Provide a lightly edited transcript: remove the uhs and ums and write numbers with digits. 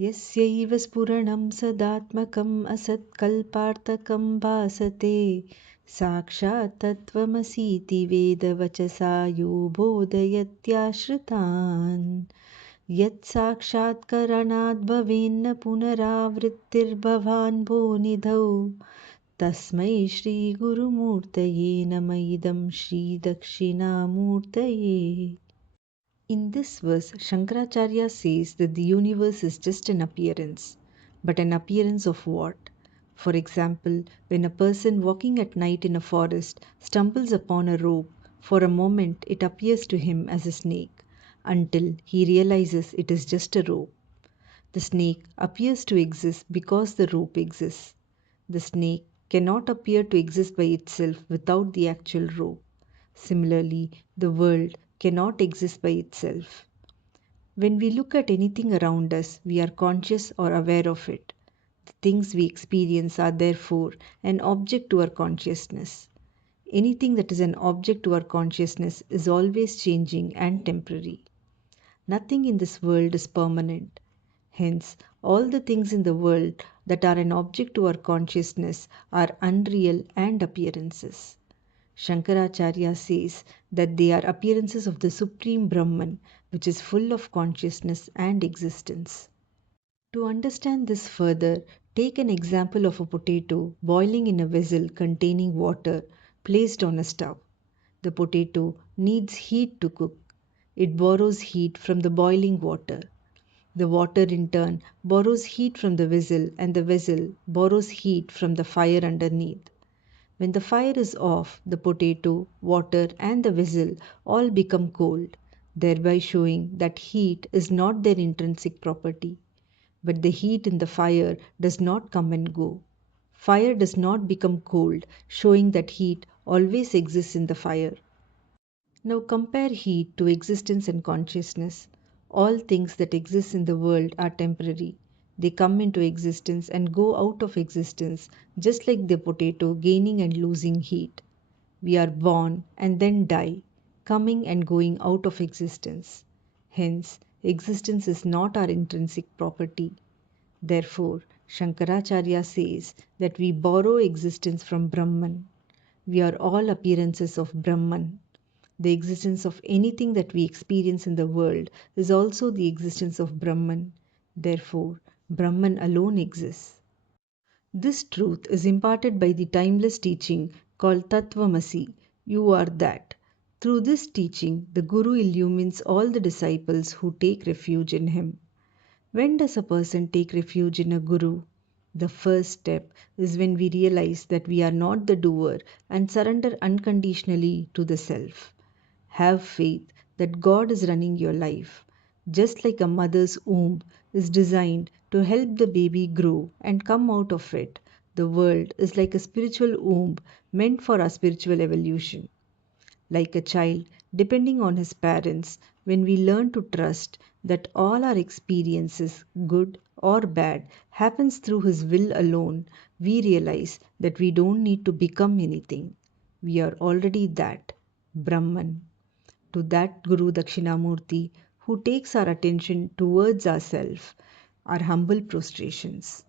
यस्यैव स्फुरणं सदात्मकम् असत्कल्पार्थकं भासते साक्षात् तत्त्वमसीति वेदवचसा यो बोधयत्याश्रितान् यत्साक्षात्करणाद् भवेन्न पुनरावृत्तिर्भवान् भोनिधौ तस्मै श्रीगुरुमूर्तये नम इदं श्रीदक्षिणामूर्तये. In this verse, Shankaracharya says that the universe is just an appearance. But an appearance of what? For example, when a person walking at night in a forest stumbles upon a rope, for a moment it appears to him as a snake, until he realizes it is just a rope. The snake appears to exist because the rope exists. The snake cannot appear to exist by itself without the actual rope. Similarly, the world cannot exist by itself. When we look at anything around us, we are conscious or aware of it. The things we experience are therefore an object to our consciousness. Anything that is an object to our consciousness is always changing and temporary. Nothing in this world is permanent. Hence, all the things in the world that are an object to our consciousness are unreal and appearances. Shankaracharya says that they are appearances of the Supreme Brahman, which is full of consciousness and existence. To understand this further, take an example of a potato boiling in a vessel containing water placed on a stove. The potato needs heat to cook. It borrows heat from the boiling water. The water in turn borrows heat from the vessel, and the vessel borrows heat from the fire underneath. When the fire is off, the potato, water, and the vessel all become cold, thereby showing that heat is not their intrinsic property. But the heat in the fire does not come and go. Fire does not become cold, showing that heat always exists in the fire. Now compare heat to existence and consciousness. All things that exist in the world are temporary. They come into existence and go out of existence, just like the potato gaining and losing heat. We are born and then die, coming and going out of existence. Hence, existence is not our intrinsic property. Therefore, Shankaracharya says that we borrow existence from Brahman. We are all appearances of Brahman. The existence of anything that we experience in the world is also the existence of Brahman. Therefore, Brahman alone exists. This truth is imparted by the timeless teaching called Tattvamasi, you are that. Through this teaching, the Guru illumines all the disciples who take refuge in him. When does a person take refuge in a Guru? The first step is when we realize that we are not the doer and surrender unconditionally to the self. Have faith that God is running your life. Just like a mother's womb is designed to help the baby grow and come out of it, the world is like a spiritual womb meant for our spiritual evolution. Like a child depending on his parents, when we learn to trust that all our experiences, good or bad, happens through his will alone, we realize that we don't need to become anything. We are already that, Brahman. To that Guru Dakshinamurthy who takes our attention towards ourselves, our humble prostrations.